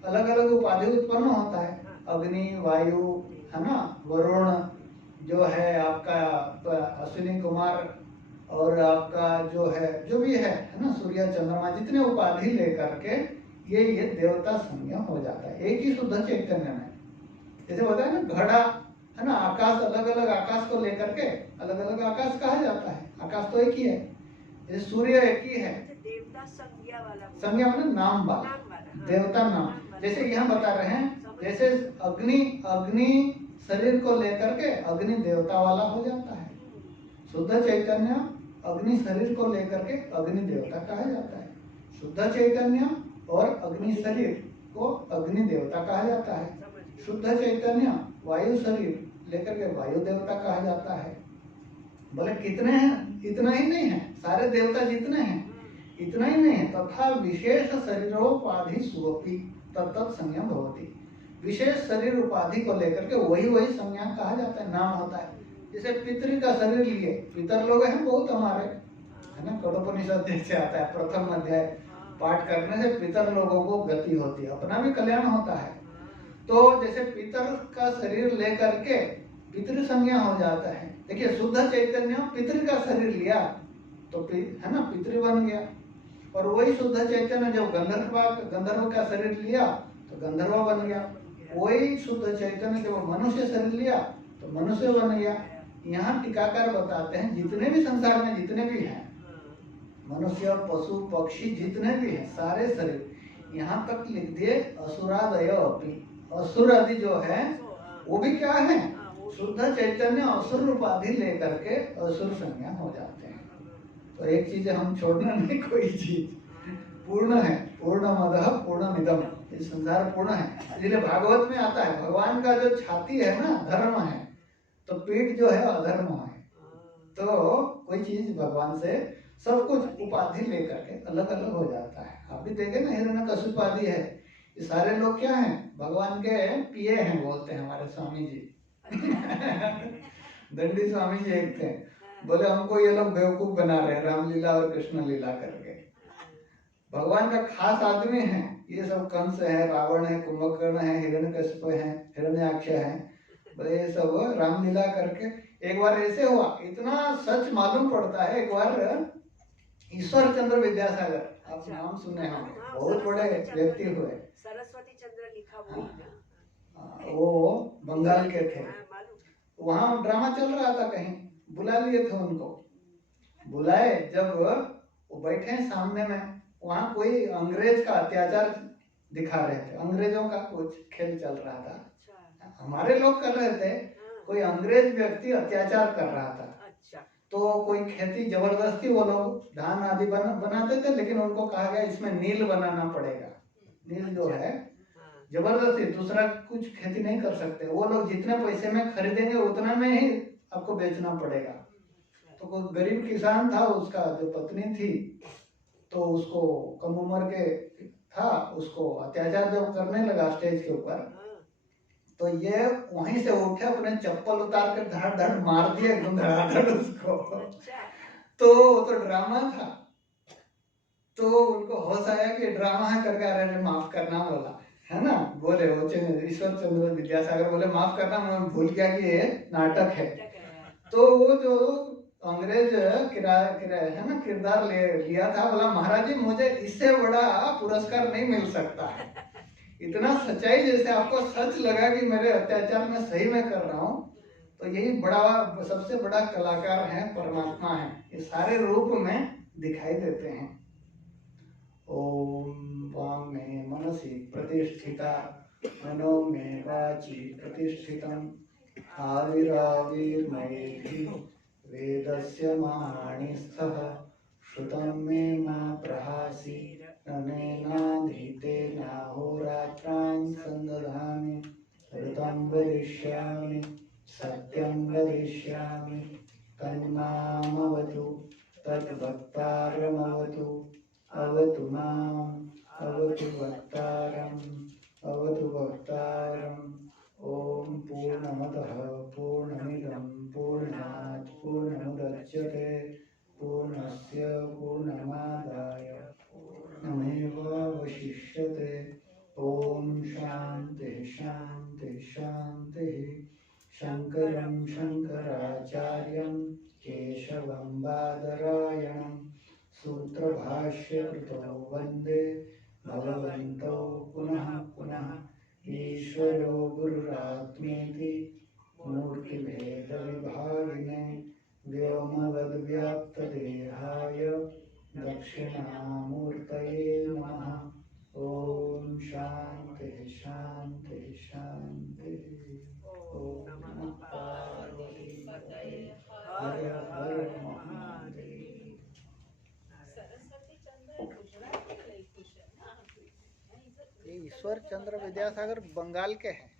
अलग अलग उपाधि उत्पन्न होता है। अग्नि, वायु है ना, वरुण जो है आपका अश्विनी कुमार, और आपका जो है जो भी है ना, सूर्य चंद्रमा, जितने उपाधि लेकर के ये देवता संज्ञा हो जाता है एक ही शुद्ध चैतन्य में। जैसे बताया ना घड़ा है ना, आकाश, अलग अलग आकाश को लेकर के अलग अलग आकाश कहा जाता है, आकाश तो एक ही है। जैसे सूर्य एक ही है, देवता संज्ञा वाला, संज्ञा मतलब नाम वाला, देवता नाम। जैसे यहाँ बता रहे हैं, जैसे अग्नि शरीर को लेकर के अग्नि देवता वाला हो जाता है। शुद्ध चैतन्य अग्नि शरीर को लेकर के अग्नि देवता कहा जाता है। शुद्ध चैतन्य और अग्नि शरीर को अग्नि देवता कहा जाता है। शुद्ध चैतन्य वायु शरीर लेकर के वायु देवता कहा जाता है। बोले कितने हैं? इतना ही नहीं है, सारे देवता जितने हैं इतना ही नहीं है। तथा विशेष शरीरोपाधि सुवपि तत्त संज्ञा भवति। विशेष शरीर उपाधि को लेकर के वही संज्ञा कहा जाता है, नाम होता है। जैसे पितृ का शरीर लिए, पितर लोग हैं बहुत हमारे, है ना। कठोपनिषद से आता है, प्रथम अध्याय पाठ करने से पितर लोगों को गति होती है, अपना भी कल्याण होता है। तो जैसे पितर का शरीर लेकर के पितृ संज्ञा हो जाता है। देखिए शुद्ध चैतन्य पितृ का शरीर लिया तो है ना, पितृ बन गया। और वही शुद्ध चैतन्य जब गंधर्व का शरीर लिया तो गंधर्व बन गया। वही शुद्ध चैतन्य जब मनुष्य शरीर लिया तो मनुष्य बन गया। यहाँ टीकाकार बताते हैं जितने भी संसार में जितने भी हैं, मनुष्य पशु पक्षी जितने भी हैं, सारे शरीर, यहाँ तक लिख दिए असुरादय अपि। असुर आदि जो है वो भी क्या है? शुद्ध चैतन्य असुर उपाधि लेकर के असुर संज्ञा हो जाते हैं। तो एक चीज हम छोड़ना नहीं, कोई चीज पूर्ण है। पूर्णमदः पूर्णमिदम्, ये संसार पूर्ण है। इसलिए भागवत में आता है भगवान का जो छाती है ना धर्म है, तो पीठ जो है अधर्म है। तो कोई चीज भगवान से सब कुछ उपाधि लेकर के अलग अलग हो जाता है। आप भी देखे ना, हिरण्यकशिपु आदि है, ये सारे लोग क्या हैं? भगवान के पिए हैं, बोलते हैं हमारे स्वामी जी। दंडी स्वामी जी एक थे, बोले हमको ये लोग बेवकूफ बना रहे हैं रामलीला और कृष्ण लीला करके। भगवान का खास आदमी है ये सब, कंस है, रावण है, कुंभकर्ण है, हिरण्यकशिपु है, हिरण्याक्ष है, बोले ये सब रामलीला करके। एक बार ऐसे हुआ, इतना सच मालूम पड़ता है। एक बार ईश्वर चंद्र विद्यासागर, आप नाम सुने होंगे, बहुत बड़े व्यक्ति हुए, सरस्वती चंद्र लिखा हुआ, वो बंगाल के थे। वहाँ ड्रामा चल रहा था, कहीं बुला लिए थे उनको। बुलाए जब वो बैठे सामने में, वहाँ कोई अंग्रेज का अत्याचार दिखा रहे थे, अंग्रेजों का कुछ खेल चल रहा था। हमारे लोग कर रहे थे, कोई अंग्रेज व्यक्ति अत्याचार कर रहा था। तो कोई खेती जबरदस्ती, वो लोग धान आदि बनाते थे, लेकिन उनको कहा गया इसमें नील बनाना पड़ेगा। नील जो है जबरदस्ती, दूसरा कुछ खेती नहीं कर सकते। वो लोग जितने पैसे में खरीदेंगे उतना में ही आपको बेचना पड़ेगा। तो कोई गरीब किसान था, उसका जो पत्नी थी, तो उसको कम उम्र के था, उसको अत्याचार जब करने लगा स्टेज के ऊपर, तो ये वहीं से उठे, अपने चप्पल उतार कर धड़ धड़ मार दिया एकदम धड़ाधड़ उसको। तो ड्रामा था, तो उनको होश आया कि ड्रामा है करके, अरे माफ करना बोला, है ना। बोले वो ईश्वर चंद्र विद्यासागर बोले माफ करना, मैं भूल गया कि ये नाटक है। तो वो जो अंग्रेज है ना किरदार लिया था, बोला महाराज जी मुझे इससे बड़ा पुरस्कार नहीं मिल सकता है। इतना सच्चाई, जैसे आपको सच लगा कि मेरे अत्याचार में सही में कर रहा हूँ। तो यही बड़ा, सबसे बड़ा कलाकार है, परमात्मा है, ये सारे रूप में दिखाई देते हैं। ओम वांग में मनसि प्रतिष्ठिता, मनो में वाचि प्रतिष्ठितम्, आविराविर्मयेधि वेदस्य माणिस्थः, श्रुतं मे मा प्रहासि ननेनाधीतेनाहोरात्रान् संदधामि, ऋतं वदिष्यामि सत्यं वदिष्यामि, तन्मामवतु तद्वक्तारमवतु, अवतु माम् अवतु वक्तारम्, अवतु वक्तारम्। ओम पूर्णमदः पूर्णमिदं पूर्णात् पूर्णमुदच्यते, पूर्णस्य पूर्णमादाय पूर्णमेवावशिष्यते। ओम शांति शांति शांति। शंकरं शंकराचार्यं केशवं बादरायणं, सूत्रभाष्यकृतौ वन्दे भगवन्तौ पुनः पुनः। ईश्वरो गुरुरात्मेति मूर्तिभेदविभागिने, व्योमवद्व्याप्तदेहाय दक्षिणामूर्तये नमः। ओम ईश्वर चंद्र विद्यासागर बंगाल के हैं।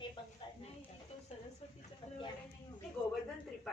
नहीं, ये तो सरस्वती चंद्र वाले नहीं होंगे। गोवर्धन त्रिपाठी।